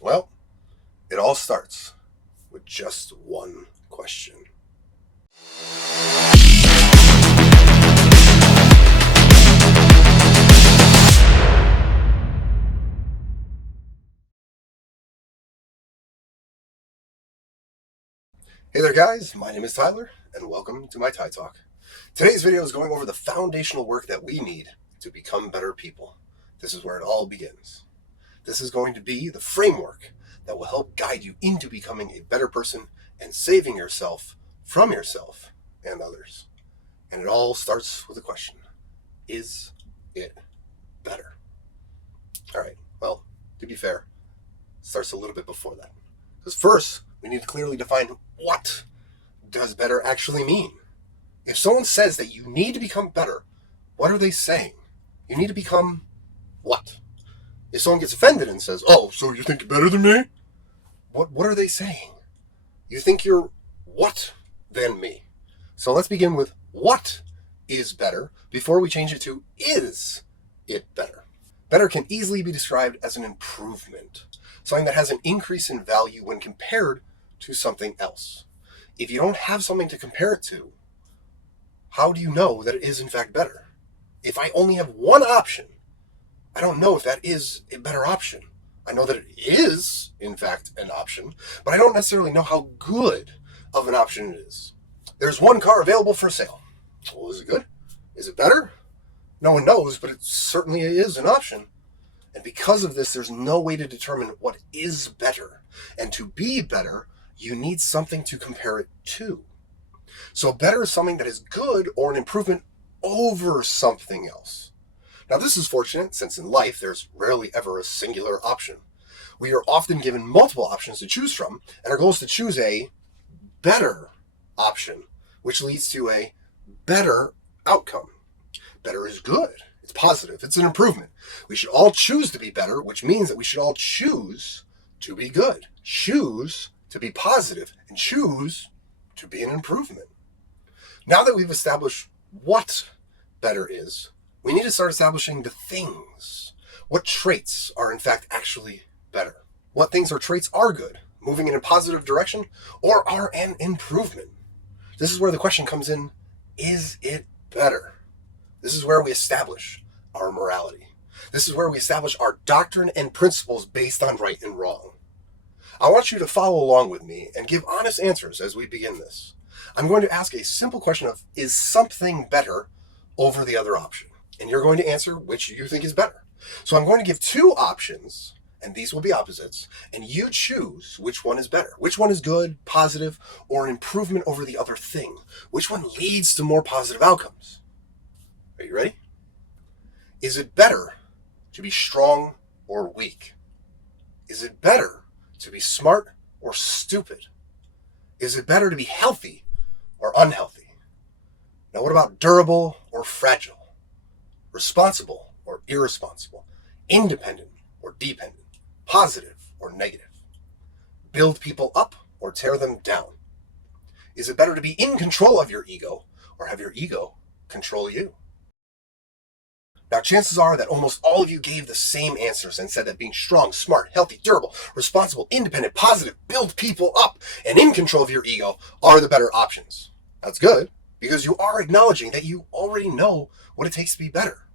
Well, it all starts with just one question. Hey there guys, my name is Tyler, and welcome to my Ty Talk. Today's video is going over the foundational work that we need to become better people. This is where it all begins. This is going to be the framework that will help guide you into becoming a better person and saving yourself from yourself and others. And it all starts with a question. Is it better? Alright, well, to be fair, it starts a little bit before that. Because first, we need to clearly define what does better actually mean. If someone says that you need to become better, what are they saying? You need to become what? If someone gets offended and says, "Oh, so you think you're better than me?" What are they saying? You think you're what than me? So let's begin with what is better before we change it to is it better. Better can easily be described as an improvement, something that has an increase in value when compared to something else. If you don't have something to compare it to, how do you know that it is in fact better? If I only have one option, I don't know if that is a better option. I know that it is, in fact, an option, but I don't necessarily know how good of an option it is. There's one car available for sale. Well, is it good? Is it better? No one knows, but it certainly is an option. And because of this, there's no way to determine what is better. And to be better, you need something to compare it to. So better is something that is good or an improvement over something else. Now this is fortunate since in life there's rarely ever a singular option. We are often given multiple options to choose from, and our goal is to choose a better option, which leads to a better outcome. Better is good. It's positive. It's an improvement. We should all choose to be better, which means that we should all choose to be good, choose to be positive, and choose to be an improvement. Now that we've established what better is, we need to start establishing the things. What traits are in fact actually better? What things or traits are good, moving in a positive direction, or are an improvement? This is where the question comes in, is it better? This is where we establish our morality. This is where we establish our doctrine and principles based on right and wrong. I want you to follow along with me and give honest answers as we begin this. I'm going to ask a simple question of, is something better over the other option? And you're going to answer which you think is better. So I'm going to give two options, and these will be opposites, and you choose which one is better. Which one is good, positive, or an improvement over the other thing? Which one leads to more positive outcomes? Are you ready? Is it better to be strong or weak? Is it better to be smart or stupid? Is it better to be healthy or unhealthy? Now what about durable or fragile? Responsible or irresponsible? Independent or dependent? Positive or negative? Build people up or tear them down? Is it better to be in control of your ego or have your ego control you? Now, chances are that almost all of you gave the same answers and said that being strong, smart, healthy, durable, responsible, independent, positive, build people up, and in control of your ego are the better options. That's good, because you are acknowledging that you already know what it takes to be better.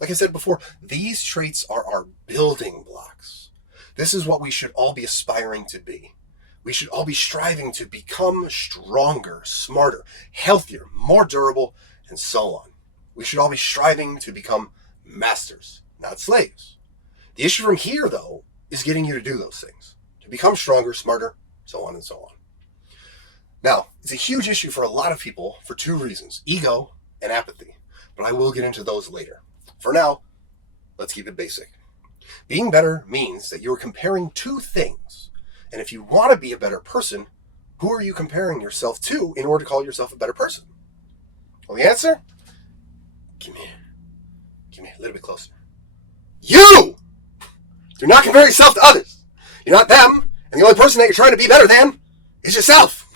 Like I said before, these traits are our building blocks. This is what we should all be aspiring to be. We should all be striving to become stronger, smarter, healthier, more durable, and so on. We should all be striving to become masters, not slaves. The issue from here, though, is getting you to do those things, to become stronger, smarter, so on and so on. Now, it's a huge issue for a lot of people for two reasons, ego and apathy, but I will get into those later. For now, let's keep it basic. Being better means that you're comparing two things, and if you want to be a better person, who are you comparing yourself to in order to call yourself a better person? Well, the answer? Come here a little bit closer. You! Do not compare yourself to others. You're not them, and the only person that you're trying to be better than is yourself.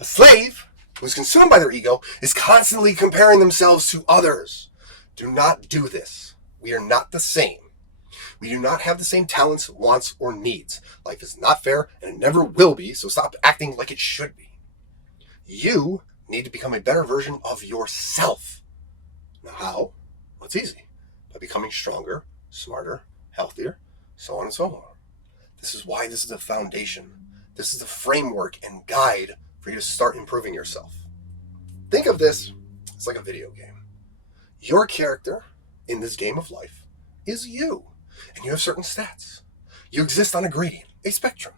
A slave who's consumed by their ego is constantly comparing themselves to others. Do not do this. We are not the same. We do not have the same talents, wants, or needs. Life is not fair, and it never will be, so stop acting like it should be. You need to become a better version of yourself. Now how? Well, it's easy. By becoming stronger, smarter, healthier, so on and so on. This is why this is the foundation. This is the framework and guide for you to start improving yourself. Think of this as like a video game. Your character in this game of life is you, and you have certain stats. You exist on a gradient, a spectrum.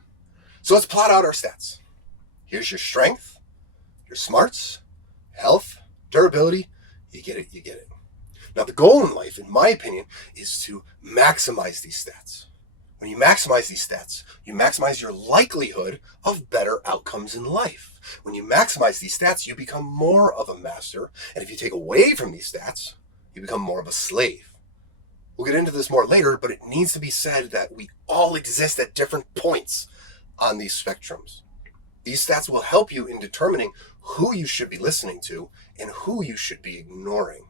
So let's plot out our stats. Here's your strength, your smarts, health, durability. You get it. Now the goal in life, in my opinion, is to maximize these stats. When you maximize these stats, you maximize your likelihood of better outcomes in life. When you maximize these stats, you become more of a master. And if you take away from these stats, you become more of a slave. We'll get into this more later, but it needs to be said that we all exist at different points on these spectrums. These stats will help you in determining who you should be listening to and who you should be ignoring.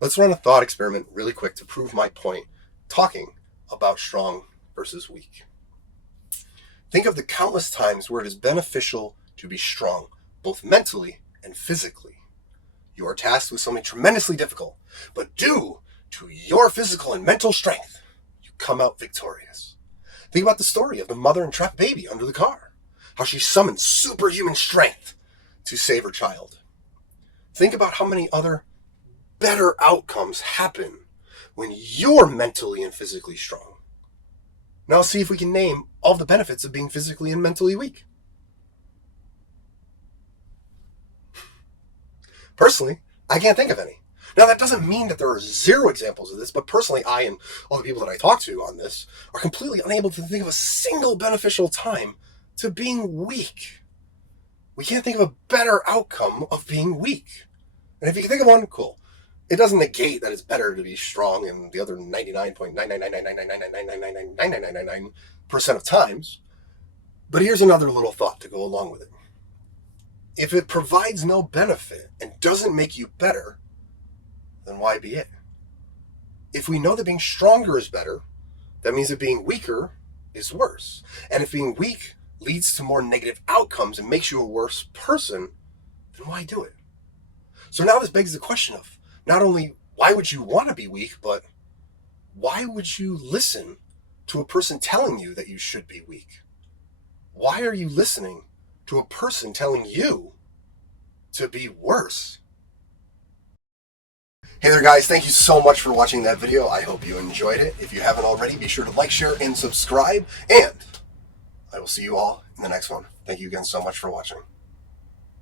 Let's run a thought experiment really quick to prove my point, talking about strong versus weak. Think of the countless times where it is beneficial to be strong, both mentally and physically. You are tasked with something tremendously difficult, but due to your physical and mental strength, you come out victorious. Think about the story of the mother and trapped baby under the car, how she summoned superhuman strength to save her child. Think about how many other better outcomes happen when you're mentally and physically strong. Now see if we can name all the benefits of being physically and mentally weak. Personally, I can't think of any. Now that doesn't mean that there are zero examples of this, but personally I and all the people that I talk to on this are completely unable to think of a single beneficial time to being weak. We can't think of a better outcome of being weak. And if you can think of one, cool. It doesn't negate that it's better to be strong in the other 99.99999999999% of times. But here's another little thought to go along with it. If it provides no benefit and doesn't make you better, then why be it? If we know that being stronger is better, that means that being weaker is worse. And if being weak leads to more negative outcomes and makes you a worse person, then why do it? So now this begs the question of, not only why would you want to be weak, but why would you listen to a person telling you that you should be weak? Why are you listening to a person telling you to be worse? Hey there guys, thank you so much for watching that video. I hope you enjoyed it. If you haven't already, be sure to like, share, and subscribe. And I will see you all in the next one. Thank you again so much for watching.